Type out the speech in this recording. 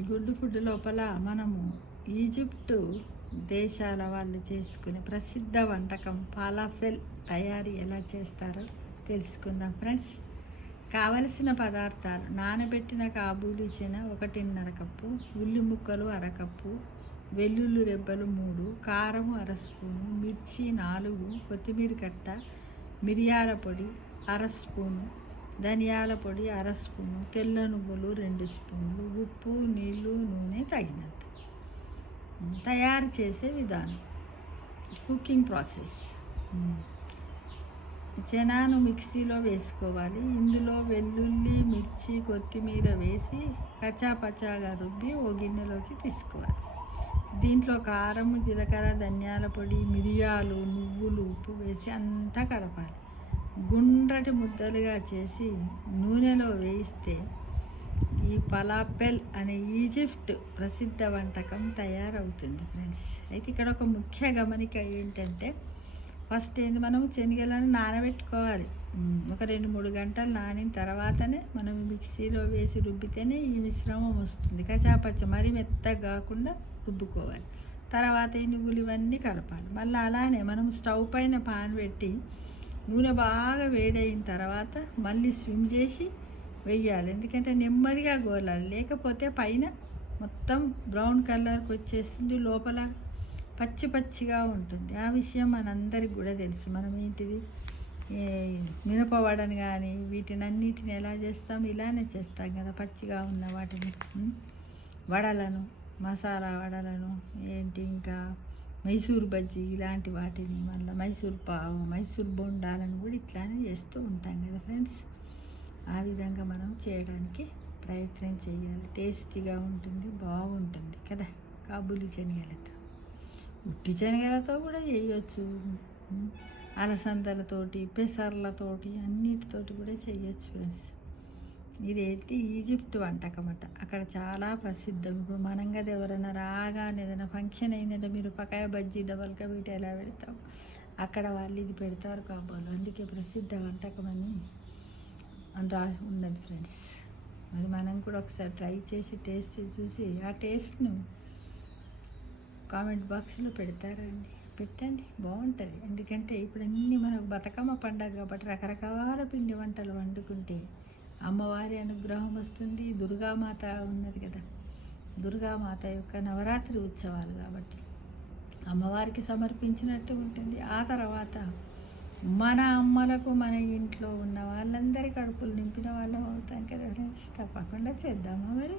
Good food లోపల మనము Egypt దేశాల వాళ్ళు చేసుకునే ప్రసిద్ధ వంటకం ఫాలాఫెల్ తయారీ ఎలా చేస్తారో తెలుసుకుందాం ఫ్రెండ్స్. కావలసిన పదార్థాలు: నానబెట్టిన కాబూలీ చెన 1.5 కప్పు, ఉల్లి ముక్కలు అరకప్పు, వెల్లుల్లి రెబ్బలు 3, కారం అర స్పూను, మిర్చి 4, కొత్తిమీర కట్ట, మిరియాల పొడి అర స్పూను, ధనియాల పొడి అర స్పూను, తెల్ల నువ్వులు 2 స్పూన్లు, ఉప్పు, నీళ్ళు, నూనె తగినంత. తయారు చేసే విధానం: కుకింగ్ ప్రాసెస్. చెనాను మిక్సీలో వేసుకోవాలి. ఇందులో వెల్లుల్లి, మిర్చి, కొత్తిమీర వేసి కచ్చాపచ్చాగా రుబ్బి ఓ గిన్నెలోకి తీసుకోవాలి. దీంట్లో కారం, జీలకర్ర, ధనియాల పొడి, మిరియాలు, నువ్వులు, ఉప్పు వేసి అంతా కలపాలి. గుండ్రటి ముద్దలుగా చేసి నూనెలో వేయిస్తే ఈ ఫలాఫెల్ అనే ఈజిప్ట్ ప్రసిద్ధ వంటకం తయారవుతుంది ఫ్రెండ్స్. అయితే ఇక్కడ ఒక ముఖ్య గమనిక ఏంటంటే, ఫస్ట్ మనం శనగలను నానబెట్టుకోవాలి. ఒక 2-3 గంటలు నానిన తర్వాతనే మనం మిక్సీలో వేసి రుబ్బితేనే ఈ మిశ్రమం వస్తుంది. కచాపచ్చ మరీ మెత్తగా కాకుండా రుబ్బుకోవాలి. తర్వాత ఈ నువ్వులు ఇవన్నీ కలపాలి. మళ్ళీ అలానే మనం స్టవ్ పైన పాన్ పెట్టి నూనె బాగా వేడైన తర్వాత మళ్ళీ స్విమ్ చేసి వెయ్యాలి. ఎందుకంటే నెమ్మదిగా గోలాలి, లేకపోతే పైన మొత్తం బ్రౌన్ కలర్కి వచ్చేస్తుంది, లోపల పచ్చి పచ్చిగా ఉంటుంది. ఆ విషయం మనందరికి కూడా తెలుసు. మనం ఏంటిది మినపవడని కానీ వీటిని అన్నిటిని ఎలా చేస్తాం, ఇలానే చేస్తాం కదా, పచ్చిగా ఉన్న వాటిని, వడలను, మసాలా వడలను, ఇంకా మైసూర్ బజ్జీ ఇలాంటి వాటిని, మళ్ళీ మైసూర్ పావు, మైసూర్ బొండాలను కూడా ఇట్లానే చేస్తూ ఉంటాం కదా ఫ్రెండ్స్. ఆ విధంగా మనం చేయడానికి ప్రయత్నం చేయాలి. టేస్టీగా ఉంటుంది, బాగుంటుంది కదా. కాబూలీ శనగలతో, ఉట్టి శనగలతో కూడా చేయొచ్చు, అలసందలతోటి, పెసర్లతోటి, అన్నిటితోటి కూడా చేయొచ్చు ఫ్రెండ్స్. ఇదేంటి ఈజిప్ట్ వంటకం అట. అక్కడ చాలా ప్రసిద్ధం. ఇప్పుడు మనం కదా ఎవరైనా రాగానే ఏదైనా ఫంక్షన్ అయిందంటే మిరపకాయ బజ్జీ, డబల్కా బీట ఎలా పెడతాం, అక్కడ వాళ్ళు ఇది పెడతారు కాబోలు. అందుకే ప్రసిద్ధ వంటకం అని రాసి ఉన్నది ఫ్రెండ్స్. మరి మనం కూడా ఒకసారి ట్రై చేసి టేస్ట్ చూసి ఆ టేస్ట్ను కామెంట్ బాక్స్లో పెడతారండి, పెట్టండి, బాగుంటుంది. ఎందుకంటే ఇప్పుడు అన్నీ మనకు బతుకమ్మ పండగ కాబట్టి రకరకాల పిండి వంటలు వండుకుంటే అమ్మవారి అనుగ్రహం వస్తుంది. దుర్గామాత ఉన్నది కదా, దుర్గామాత యొక్క నవరాత్రి ఉత్సవాలు కాబట్టి అమ్మవారికి సమర్పించినట్టు ఉంటుంది. ఆ తర్వాత మన అమ్మలకు, మన ఇంట్లో ఉన్న వాళ్ళందరి కడుపులు నింపిన వాళ్ళం అవుతాం కదా ఫ్రెండ్స్. తప్పకుండా చేద్దామా మరి.